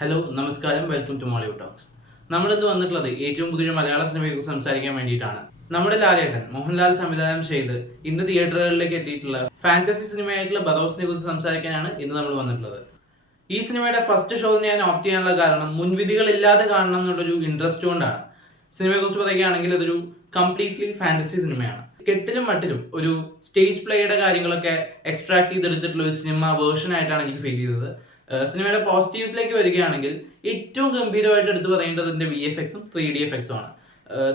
Hello നമസ്കാരം, welcome to Mollywood talks. നമ്മളിന്ന് വന്നിട്ടുള്ളത് ഏറ്റവും പുതിയ മലയാള സിനിമയെക്കുറിച്ച് സംസാരിക്കാൻ വേണ്ടിയിട്ടാണ്. നമ്മുടെ ലാലേട്ടൻ മോഹൻലാൽ സംവിധാനം ചെയ്ത് ഇന്ന് തിയേറ്ററുകളിലേക്ക് എത്തിയിട്ടുള്ള ഫാന്റസി സിനിമയായിട്ടുള്ള ബറോസിനെ കുറിച്ച് സംസാരിക്കാനാണ് ഇന്ന് നമ്മൾ വന്നിട്ടുള്ളത്. ഈ സിനിമയുടെ ഫസ്റ്റ് ഷോ ഞാൻ ഓപ്റ്റ് ചെയ്യാനുള്ള കാരണം മുൻവിധികളില്ലാതെ കാണണം എന്നുള്ളൊരു ഇൻട്രസ്റ്റ് കൊണ്ടാണ്. സിനിമയെക്കുറിച്ച് പറയുകയാണെങ്കിൽ അതൊരു കംപ്ലീറ്റ്ലി ഫാന്റസി സിനിമയാണ്. കെട്ടിലും മട്ടിലും ഒരു സ്റ്റേജ് പ്ലേയുടെ കാര്യങ്ങളൊക്കെ എക്സ്ട്രാക്ട് ചെയ്തെടുത്തിട്ടുള്ള ഒരു സിനിമ വേർഷൻ ആയിട്ടാണ് എനിക്ക് ഫീൽ ചെയ്തത്. സിനിമയുടെ പോസിറ്റീവ്സിലേക്ക് വരികയാണെങ്കിൽ ഏറ്റവും ഗംഭീരമായിട്ട് എടുത്തു പറയേണ്ടത് ഇതിന്റെ VFX 3D എഫക്ട്സും ആണ്.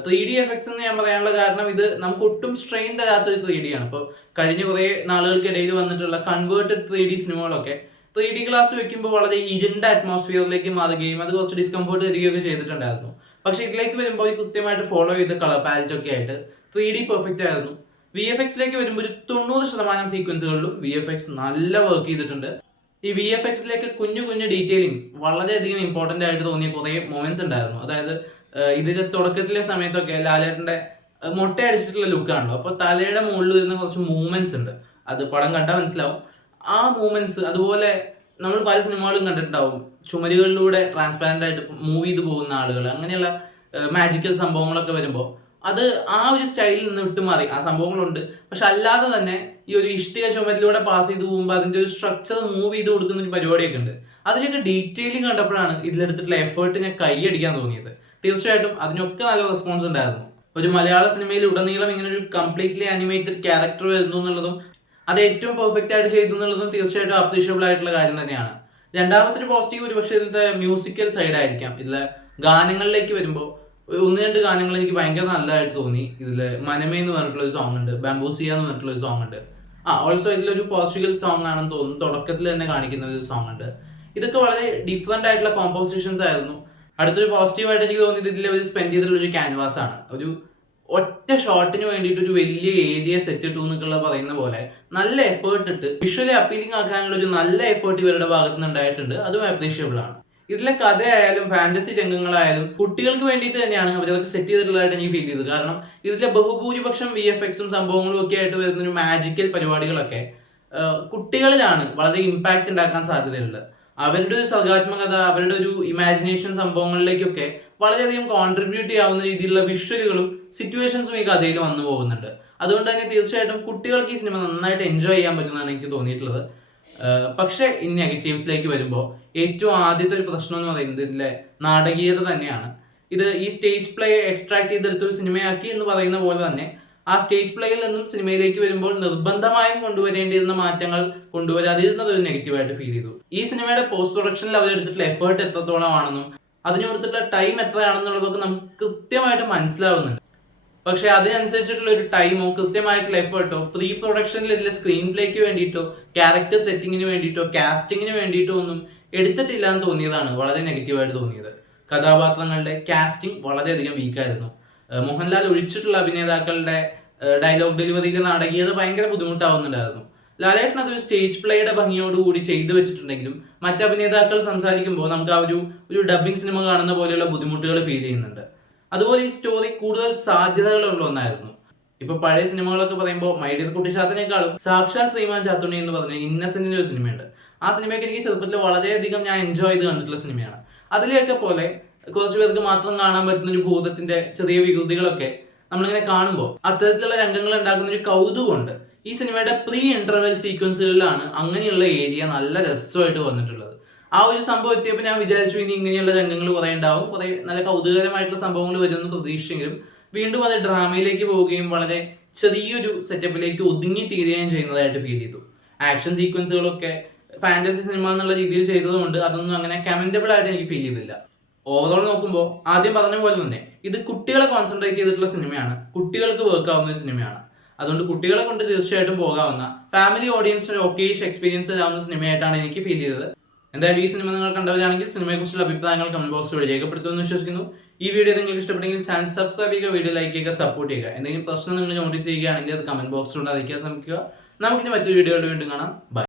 3D എഫക്ട്സ് എന്ന് ഞാൻ പറയാനുള്ള കാരണം ഇത് നമുക്ക് ഒട്ടും സ്ട്രെയിൻ തരാത്തൊരു 3D ആണ്. ഇപ്പോൾ കഴിഞ്ഞ കുറേ നാളുകൾക്കിടയിൽ വന്നിട്ടുള്ള കൺവേർട്ടഡ് 3D സിനിമകളൊക്കെ 3D ഗ്ലാസ് വെക്കുമ്പോൾ വളരെ ഇരുണ്ട അറ്റ്മോസ്ഫിയറിലേക്ക് മാറുകയും അത് കുറച്ച് ഡിസ്കംഫർട്ട് തരികയൊക്കെ ചെയ്തിട്ടുണ്ടായിരുന്നു. പക്ഷെ ഇതിലേക്ക് വരുമ്പോൾ കൃത്യമായിട്ട് ഫോളോ ചെയ്ത കളർ പാലറ്റ് ഒക്കെ ആയിട്ട് 3D പെർഫെക്റ്റ് ആയിരുന്നു. VFXിലേക്ക് വരുമ്പോൾ ഒരു 90% സീക്വൻസുകളിലും VFX നല്ല വർക്ക് ചെയ്തിട്ടുണ്ട്. ഈ VFXിലേക്ക് കുഞ്ഞു കുഞ്ഞു ഡീറ്റെയിലിങ്സ് വളരെയധികം ഇമ്പോർട്ടൻ്റ് ആയിട്ട് തോന്നിയ കുറേ മൊമെന്റ്സ് ഉണ്ടായിരുന്നു. അതായത് ഇതിന്റെ തുടക്കത്തിലെ സമയത്തൊക്കെ ലാലേട്ടന്റെ മൊട്ടയടിച്ചിട്ടുള്ള ലുക്കാണല്ലോ, അപ്പോൾ തലയുടെ മുകളിൽ വരുന്ന കുറച്ച് മൂവ്മെന്റ്സ് ഉണ്ട്. അത് പടം കണ്ടാൽ മനസ്സിലാവും. ആ മൂവ്മെന്റ്സ് അതുപോലെ നമ്മൾ പല സിനിമകളും കണ്ടിട്ടുണ്ടാവും, ചുമരുകളിലൂടെ ട്രാൻസ്പാരന്റ് ആയിട്ട് മൂവ് ചെയ്ത് പോകുന്ന ആളുകൾ, അങ്ങനെയുള്ള മാജിക്കൽ സംഭവങ്ങളൊക്കെ വരുമ്പോൾ അത് ആ ഒരു സ്റ്റൈലിൽ നിന്ന് വിട്ടുമാറി. ആ സംഭവങ്ങളുണ്ട്, പക്ഷെ അല്ലാതെ തന്നെ ഈ ഒരു ഇഷ്ടിക ചുമരിലൂടെ പാസ് ചെയ്ത് പോകുമ്പോൾ അതിന്റെ ഒരു സ്ട്രക്ചർ മൂവ് ചെയ്ത് കൊടുക്കുന്ന ഒരു പരിപാടിയൊക്കെ ഉണ്ട്. അതിലൊക്കെ ഡീറ്റെയിലിംഗ് കണ്ടപ്പോഴാണ് ഇതിലെടുത്തിട്ടുള്ള എഫേർട്ട് ഞാൻ കൈയടിക്കാൻ തോന്നിയത്. തീർച്ചയായിട്ടും അതിനൊക്കെ നല്ല റെസ്പോൺസ് ഉണ്ടായിരുന്നു. ഒരു മലയാള സിനിമയിൽ ഉടനീളം ഇങ്ങനെ ഒരു കംപ്ലീറ്റ്ലി ആനിമേറ്റഡ് ക്യാരക്ടർ വരുന്നു എന്നുള്ളതും അത് ഏറ്റവും പെർഫെക്റ്റ് ആയിട്ട് ചെയ്തു എന്നുള്ളതും തീർച്ചയായിട്ടും അപ്രീഷിയബിൾ ആയിട്ടുള്ള കാര്യം തന്നെയാണ്. രണ്ടാമത്തെ ഒരു പോസിറ്റീവ് ഒരുപക്ഷെ ഇതിലത്തെ മ്യൂസിക്കൽ സൈഡ് ആയിരിക്കാം. ഇതിലെ ഗാനങ്ങളിലേക്ക് വരുമ്പോൾ ഒന്ന് രണ്ട് ഗാനങ്ങൾ എനിക്ക് ഭയങ്കര നല്ലതായിട്ട് തോന്നി. ഇതില് മനമേ എന്ന് പറഞ്ഞിട്ടുള്ള ഒരു സോങ് ഉണ്ട്, ബാംബൂസിയ എന്ന് പറഞ്ഞിട്ടുള്ള ഒരു സോങ് ഉണ്ട്. ഓൾസോ ഇതിലൊരു പോർച്ചുഗൽ സോങ് ആണെന്ന് തോന്നുന്നു, തുടക്കത്തിൽ തന്നെ കാണിക്കുന്ന ഒരു സോങ് ഉണ്ട്. ഇതൊക്കെ വളരെ ഡിഫറെന്റ് ആയിട്ടുള്ള കോമ്പോസിഷൻസ് ആയിരുന്നു. അടുത്തൊരു പോസിറ്റീവായിട്ട് എനിക്ക് തോന്നിയത് ഇതിൽ അവർ സ്പെൻഡ് ചെയ്തിട്ടുള്ള ഒരു ക്യാൻവാസ് ആണ്. ഒരു ഒറ്റ ഷോട്ടിന് വേണ്ടിയിട്ട് ഒരു വലിയ ഏരിയ സെറ്റ് ഇട്ടു എന്നൊക്കെ പറയുന്ന പോലെ നല്ല എഫേർട്ട് ഇട്ട് വിഷ്വലി അപ്പീലിംഗ് ആക്കാനുള്ള ഒരു നല്ല എഫേർട്ട് ഇവരുടെ ഭാഗത്ത് നിന്ന് ഉണ്ടായിട്ടുണ്ട്. അതും അപ്രീഷിയബിൾ ആണ്. ഇതിലെ കഥയായാലും ഫാന്റസി രംഗങ്ങളായാലും കുട്ടികൾക്ക് വേണ്ടിയിട്ട് തന്നെയാണ് അവരതൊക്കെ സെറ്റ് ചെയ്തിട്ടുള്ളതായിട്ട് എനിക്ക് ഫീൽ ചെയ്തത്. കാരണം ഇതിലെ ബഹുഭൂരിപക്ഷം VFXും സംഭവങ്ങളും ഒക്കെ ആയിട്ട് വരുന്നൊരു മാജിക്കൽ പരിപാടികളൊക്കെ കുട്ടികളിലാണ് വളരെ ഇമ്പാക്ട് ഉണ്ടാക്കാൻ സാധ്യതയുള്ളത്. അവരുടെ ഒരു സർഗാത്മകത, അവരുടെ ഒരു ഇമാജിനേഷൻ സംഭവങ്ങളിലേക്കൊക്കെ വളരെയധികം കോൺട്രിബ്യൂട്ട് ചെയ്യാവുന്ന രീതിയിലുള്ള വിഷ്വലുകളും സിറ്റുവേഷൻസും ഈ കഥയിൽ വന്നു പോകുന്നുണ്ട്. അതുകൊണ്ട് തന്നെ തീർച്ചയായിട്ടും കുട്ടികൾക്ക് ഈ സിനിമ നന്നായിട്ട് എൻജോയ് ചെയ്യാൻ പറ്റുന്നതാണ് എനിക്ക് തോന്നിയിട്ടുള്ളത്. പക്ഷെ ഈ നെഗറ്റീവ്സിലേക്ക് വരുമ്പോൾ ഏറ്റവും ആദ്യത്തെ ഒരു പ്രശ്നം എന്ന് പറയുന്നത് ഇതിലെ നാടകീയത തന്നെയാണ്. ഈ സ്റ്റേജ് പ്ലേ എക്സ്ട്രാക്ട് ചെയ്തെടുത്തൊരു സിനിമയാക്കി എന്ന് പറയുന്ന പോലെ തന്നെ ആ സ്റ്റേജ് പ്ലേയിൽ നിന്നും സിനിമയിലേക്ക് വരുമ്പോൾ നിർബന്ധമായും കൊണ്ടുവരേണ്ടിയിരുന്ന മാറ്റങ്ങൾ കൊണ്ടുവരാതിരുന്നത് ഒരു നെഗറ്റീവായിട്ട് ഫീൽ ചെയ്തു. ഈ സിനിമയുടെ പോസ്റ്റ് പ്രൊഡക്ഷനിൽ അവരെടുത്തിട്ടുള്ള എഫേർട്ട് എത്രത്തോളമാണെന്നും അതിന് കൊടുത്തിട്ടുള്ള ടൈം എത്രയാണെന്നുള്ളതൊക്കെ നമുക്ക് കൃത്യമായിട്ട് മനസ്സിലാവുന്നുണ്ട്. പക്ഷെ അതിനനുസരിച്ചിട്ടുള്ള ഒരു ടൈമോ കൃത്യമായിട്ടുള്ള എഫേർട്ടോ പ്രീ പ്രൊഡക്ഷനിൽ ഇതിലെ സ്ക്രീൻ പ്ലേക്ക് വേണ്ടിയിട്ടോ ക്യാരക്ടർ സെറ്റിങ്ങിന് വേണ്ടിയിട്ടോ കാസ്റ്റിങ്ങിന് വേണ്ടിയിട്ടോ ഒന്നും എടുത്തിട്ടില്ല എന്ന് തോന്നിയതാണ് വളരെ നെഗറ്റീവായിട്ട് തോന്നിയത്. കഥാപാത്രങ്ങളുടെ കാസ്റ്റിംഗ് വളരെയധികം വീക്കായിരുന്നു. മോഹൻലാൽ ഒഴിച്ചിട്ടുള്ള അഭിനേതാക്കളുടെ ഡയലോഗ് ഡെലിവറിയിൽ നാടകീയത ഭയങ്കര ബുദ്ധിമുട്ടാവുന്നുണ്ടായിരുന്നു. ലാലേട്ടൻ അതൊരു സ്റ്റേജ് പ്ലേയുടെ ഭംഗിയോടുകൂടി ചെയ്തു വെച്ചിട്ടുണ്ടെങ്കിലും മറ്റ് അഭിനേതാക്കൾ സംസാരിക്കുമ്പോൾ നമുക്ക് ആ ഒരു ഡബ്ബിംഗ് സിനിമ കാണുന്ന പോലെയുള്ള ബുദ്ധിമുട്ടുകൾ ഫീൽ ചെയ്യുന്നുണ്ട്. അതുപോലെ ഈ സ്റ്റോറി കൂടുതൽ സാധ്യതകളുള്ള ഒന്നായിരുന്നു. ഇപ്പൊ പഴയ സിനിമകളൊക്കെ പറയുമ്പോൾ മൈ ഡിയർ കുട്ടിച്ചാത്തനേക്കാളും സാക്ഷാൽ ശ്രീമാൻ ചാത്തുണ്ണി എന്ന് പറഞ്ഞ ഇന്നസെന്റിന്റെ ഒരു സിനിമയുണ്ട്. ആ സിനിമയൊക്കെ എനിക്ക് ചെറുപ്പത്തിൽ വളരെയധികം ഞാൻ എൻജോയ് ചെയ്ത് കണ്ടിട്ടുള്ള സിനിമയാണ്. അതിലെയൊക്കെ പോലെ കുറച്ചു പേർക്ക് മാത്രം കാണാൻ പറ്റുന്ന ഒരു ഭൂതത്തിന്റെ ചെറിയ വികൃതികളൊക്കെ നമ്മളിങ്ങനെ കാണുമ്പോൾ അത്തരത്തിലുള്ള രംഗങ്ങൾ ഉണ്ടാക്കുന്ന ഒരു കൗതുകമുണ്ട്. ഈ സിനിമയുടെ പ്രീ ഇന്റർവെൽ സീക്വൻസുകളിലാണ് അങ്ങനെയുള്ള ഏരിയ നല്ല രസമായിട്ട് വന്നിട്ടുള്ളത്. ആ ഒരു സംഭവം എത്തിയപ്പോൾ ഞാൻ വിചാരിച്ചു ഇനി ഇങ്ങനെയുള്ള രംഗങ്ങൾ കുറെ ഉണ്ടാവും, കുറെ നല്ല കൗതുകകരമായിട്ടുള്ള സംഭവങ്ങൾ വരുമെന്ന് പ്രതീക്ഷിച്ചെങ്കിലും വീണ്ടും അത് ഡ്രാമയിലേക്ക് പോവുകയും വളരെ ചെറിയൊരു സെറ്റപ്പിലേക്ക് ഒതുങ്ങി തീരുകയും ചെയ്യുന്നതായിട്ട് ഫീൽ ചെയ്തു. ആക്ഷൻ സീക്വൻസുകളൊക്കെ ഫാന്റസി സിനിമ എന്നുള്ള രീതിയിൽ ചെയ്തതുകൊണ്ട് അതൊന്നും അങ്ങനെ കമന്റബിൾ ആയിട്ട് എനിക്ക് ഫീൽ ചെയ്തില്ല. ഓവറോൾ നോക്കുമ്പോൾ ആദ്യം പറഞ്ഞ പോലെ തന്നെ ഇത് കുട്ടികളെ കോൺസെൻട്രേറ്റ് ചെയ്തിട്ടുള്ള സിനിമയാണ്, കുട്ടികൾക്ക് വർക്ക് ആവുന്ന ഒരു സിനിമയാണ്. അതുകൊണ്ട് കുട്ടികളെ കൊണ്ട് തീർച്ചയായിട്ടും പോകാവുന്ന ഫാമിലി ഓഡിയൻസിന് ഒക്കേഷ് എക്സ്പീരിയൻസ് ആവുന്ന സിനിമയായിട്ടാണ് എനിക്ക് ഫീൽ ചെയ്തത്. എന്തായാലും ഈ സിനിമ നിങ്ങൾ കണ്ടവരാണെങ്കിൽ സിനിമയെക്കുറിച്ചുള്ള അഭിപ്രായങ്ങൾ കമന്റ് ബോക്സിൽ രേഖപ്പെടുത്തുമെന്ന് വിശ്വസിക്കുന്നു. ഈ വീഡിയോ നിങ്ങൾക്ക് ഇഷ്ടപ്പെട്ടെങ്കിൽ ചാനൽ സബ്സ്ക്രൈബ് ചെയ്യുക, വീഡിയോ ലൈക്ക് ചെയ്യുക, സപ്പോർട്ട് ചെയ്യുക. എന്തെങ്കിലും പ്രശ്നം നിങ്ങൾ നോട്ടീസ് ചെയ്യുകയാണെങ്കിൽ അത് കമന്റ് ബോക്സിലൂടെ അറിയിക്കാൻ ശ്രമിക്കുക. നമുക്കിനി മറ്റൊരു വീഡിയോയിൽ വീണ്ടും കാണാം. ബൈ.